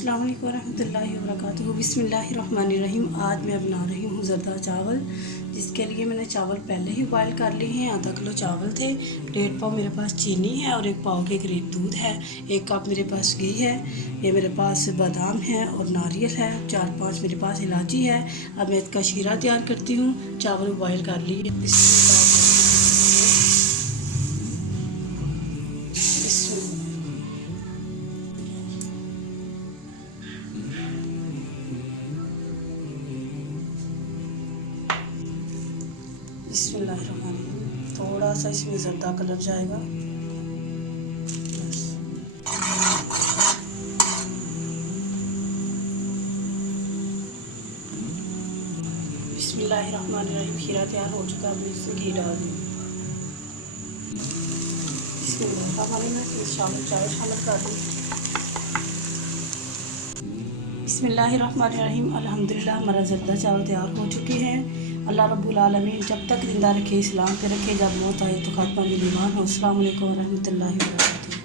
अस्सलाम वालेकुम रहमतुल्लाहि व बरकातुहू। बिस्मिल्लाहिर्रहमानिर्रहीम। आज मैं बना रही हूँ ज़रदा चावल, जिसके लिए मैंने चावल पहले ही बॉयल कर लिए हैं। आधा किलो चावल थे, 1.5 पाव मेरे पास चीनी है और 1 पाव के करीब दूध है। 1 कप मेरे पास घी है, ये मेरे पास बादाम है और नारियल है, 4-5 मेरे पास इलायची है। अब मैं इसका शीरा तैयार करती हूँ। चावल बॉयल कर लिए। बिस्मिल्लाहिर्रहमानिर्रहीम। थोड़ा सा इसमें ज़रदा कलर जाएगा। बिस्मिल्लाहिर्रहमानिर्रहीम। खीरा तैयार हो चुका है। अब इसमें घी डाल दूँ। शामिल चाय शामिल कर दूँ। बिस्मिल्लाहिर्रहमानिर्रहीम। अल्हम्दुलिल्लाह, हमारा ज़रदा चावल तैयार हो चुके हैं। अल्लाह रब्बुल आलमीन जब तक ज़िंदा रखे, इस्लाम पे रखे, जब मौत आए तो खात्मा में ईमान हो। अस्सलाम वालेकुम रहमतुल्लाहि व बरकातुहू।